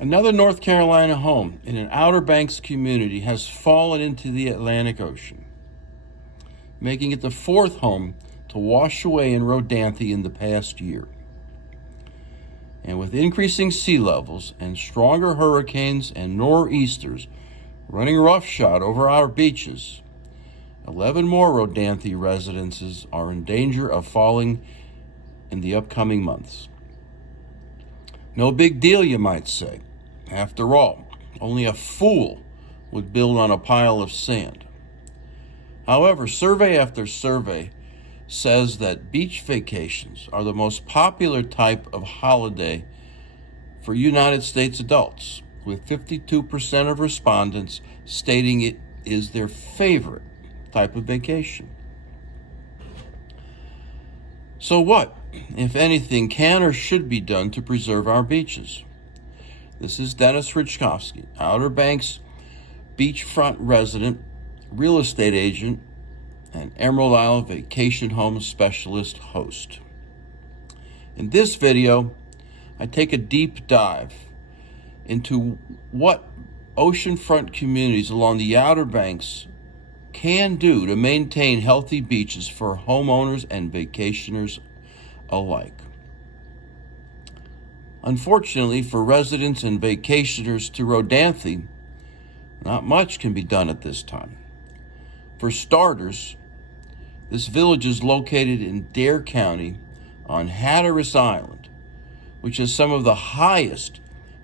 Another North Carolina home in an Outer Banks community has fallen into the Atlantic Ocean, making it the fourth home to wash away in Rodanthe in the past year. And with increasing sea levels and stronger hurricanes and nor'easters running roughshod over our beaches, 11 more Rodanthe residences are in danger of falling in the upcoming months. No big deal, you might say. After all, only a fool would build on a pile of sand. However, survey after survey says that beach vacations are the most popular type of holiday for United States adults, with 52% of respondents stating it is their favorite type of vacation. So what, if anything, can or should be done to preserve our beaches? This is Dennis Richkovsky, Outer Banks beachfront resident, real estate agent, and Emerald Isle Vacation Home Specialist host. In this video, I take a deep dive into what oceanfront communities along the Outer Banks can do to maintain healthy beaches for homeowners and vacationers alike. Unfortunately for residents and vacationers to Rodanthe, not much can be done at this time. For starters, this village is located in Dare County on Hatteras Island, which has some of the highest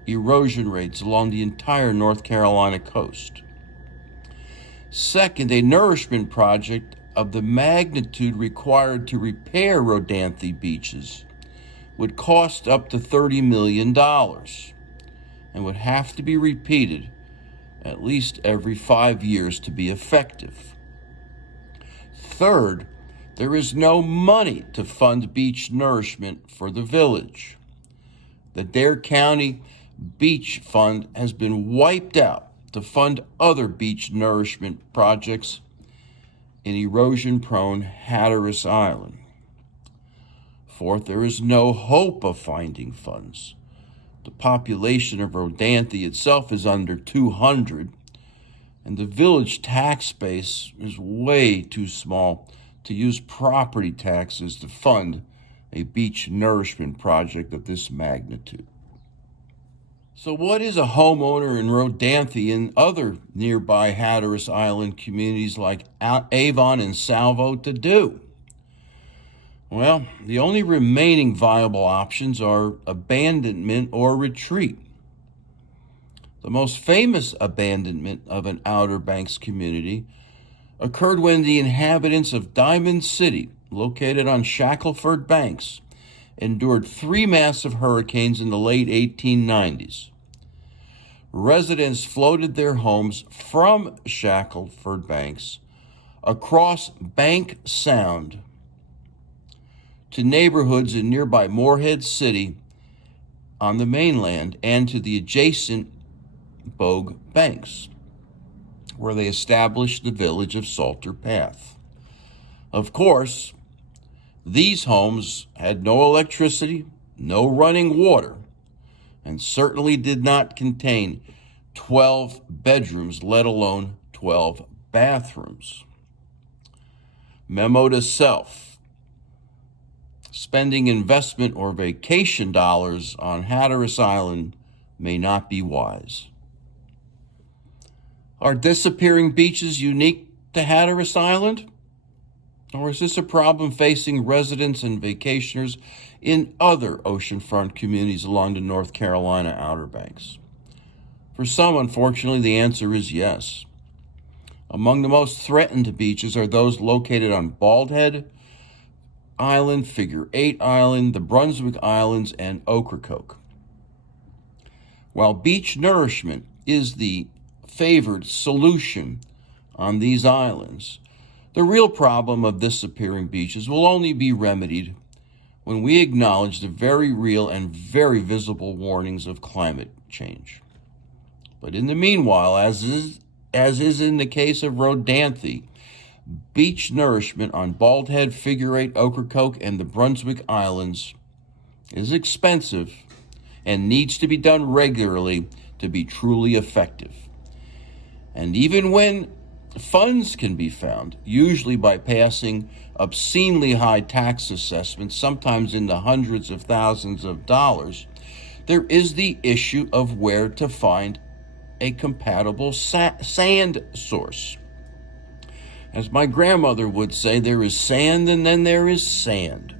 erosion rates along the entire North Carolina coast. Second, a nourishment project of the magnitude required to repair Rodanthe beaches would cost up to $30 million and would have to be repeated at least every 5 years to be effective. Third, there is no money to fund beach nourishment for the village. The Dare County Beach Fund has been wiped out to fund other beach nourishment projects in erosion-prone Hatteras Island. Fourth, there is no hope of finding funds. The population of Rodanthe itself is under 200, and the village tax base is way too small to use property taxes to fund a beach nourishment project of this magnitude. So what is a homeowner in Rodanthe and other nearby Hatteras Island communities like Avon and Salvo to do? Well, the only remaining viable options are abandonment or retreat. The most famous abandonment of an Outer Banks community occurred when the inhabitants of Diamond City, located on Shackleford Banks, endured 3 massive hurricanes in the late 1890s. Residents floated their homes from Shackleford Banks across Bank Sound to neighborhoods in nearby Morehead City on the mainland and to the adjacent Bogue Banks, where they established the village of Salter Path. Of course, these homes had no electricity, no running water, and certainly did not contain 12 bedrooms, let alone 12 bathrooms. Memo to self: spending investment or vacation dollars on Hatteras Island may not be wise. Are disappearing beaches unique to Hatteras Island? Or is this a problem facing residents and vacationers in other oceanfront communities along the North Carolina Outer Banks? For some, unfortunately, the answer is yes. Among the most threatened beaches are those located on Bald Head Island, Figure 8 Island, the Brunswick Islands, and Ocracoke. While beach nourishment is the favored solution on these islands, the real problem of disappearing beaches will only be remedied when we acknowledge the very real and very visible warnings of climate change. But in the meanwhile, as is in the case of Rodanthe, beach nourishment on Bald Head, Figure 8, Ocracoke, and the Brunswick Islands is expensive and needs to be done regularly to be truly effective. And even when funds can be found, usually by passing obscenely high tax assessments, sometimes in the hundreds of thousands of dollars, there is the issue of where to find a compatible sand source. As my grandmother would say, there is sand and then there is sand.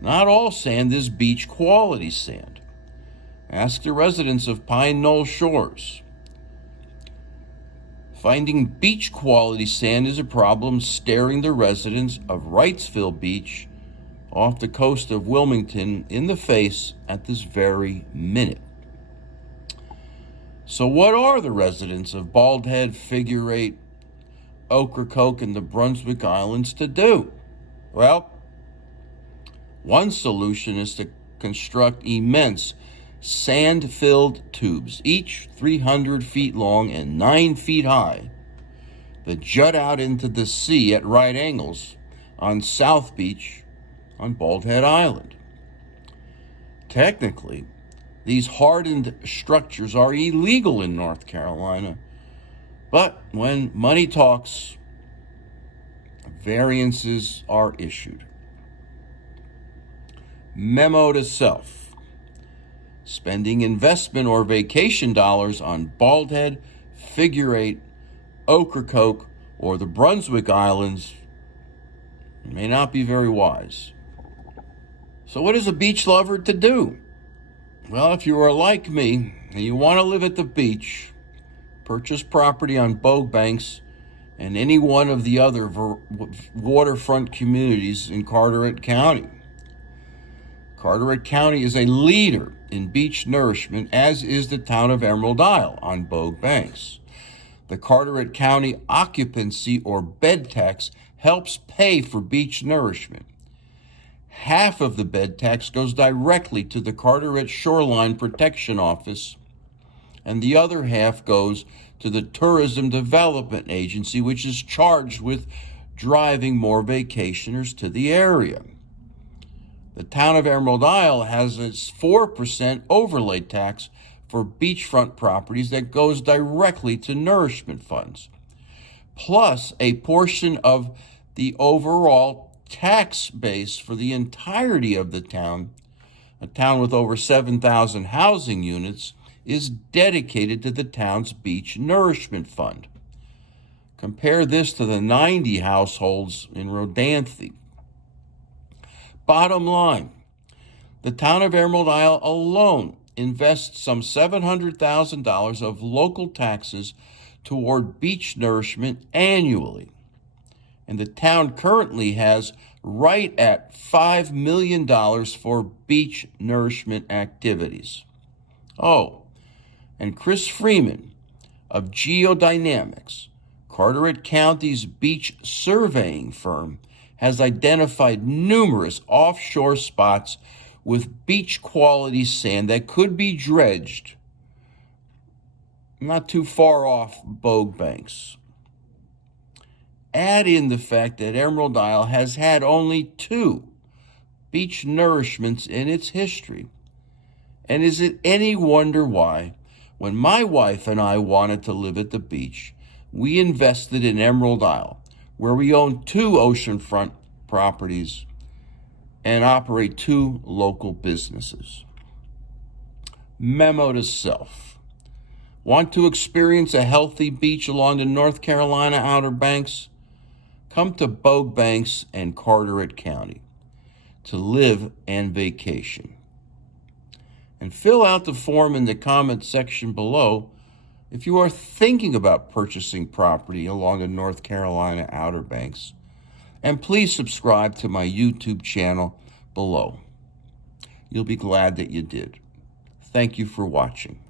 Not all sand is beach quality sand. Ask the residents of Pine Knoll Shores. Finding beach quality sand is a problem staring the residents of Wrightsville Beach off the coast of Wilmington in the face at this very minute. So what are the residents of Bald Head, Figure Eight, Ocracoke, and the Brunswick Islands to do? Well, one solution is to construct immense sand-filled tubes, each 300 feet long and 9 feet high, that jut out into the sea at right angles on South Beach on Bald Head Island. Technically, these hardened structures are illegal in North Carolina, but when money talks, variances are issued. Memo to self: spending investment or vacation dollars on Bald Head, Figure Eight, Ocracoke, or the Brunswick Islands may not be very wise. So what is a beach lover to do? Well, if you are like me and you want to live at the beach, purchase property on Bogue Banks and any one of the other waterfront communities in Carteret County. Carteret County is a leader in beach nourishment, as is the town of Emerald Isle on Bogue Banks. The Carteret County occupancy or bed tax helps pay for beach nourishment. Half of the bed tax goes directly to the Carteret Shoreline Protection Office, and the other half goes to the Tourism Development Agency, which is charged with driving more vacationers to the area. The town of Emerald Isle has its 4% overlay tax for beachfront properties that goes directly to nourishment funds, plus a portion of the overall tax base for the entirety of the town. A town with over 7,000 housing units is dedicated to the town's beach nourishment fund. Compare this to the 90 households in Rodanthe. Bottom line, the town of Emerald Isle alone invests some $700,000 of local taxes toward beach nourishment annually. And the town currently has right at $5 million for beach nourishment activities. Oh, and Chris Freeman of Geodynamics, Carteret County's beach surveying firm, has identified numerous offshore spots with beach quality sand that could be dredged not too far off Bogue Banks. Add in the fact that Emerald Isle has had only 2 beach nourishments in its history. And is it any wonder why, when my wife and I wanted to live at the beach, we invested in Emerald Isle, where we own 2 oceanfront properties and operate 2 local businesses. Memo to self: want to experience a healthy beach along the North Carolina Outer Banks? Come to Bogue Banks and Carteret County to live and vacation. And fill out the form in the comment section below if you are thinking about purchasing property along the North Carolina Outer Banks. And please subscribe to my YouTube channel below. You'll be glad that you did. Thank you for watching.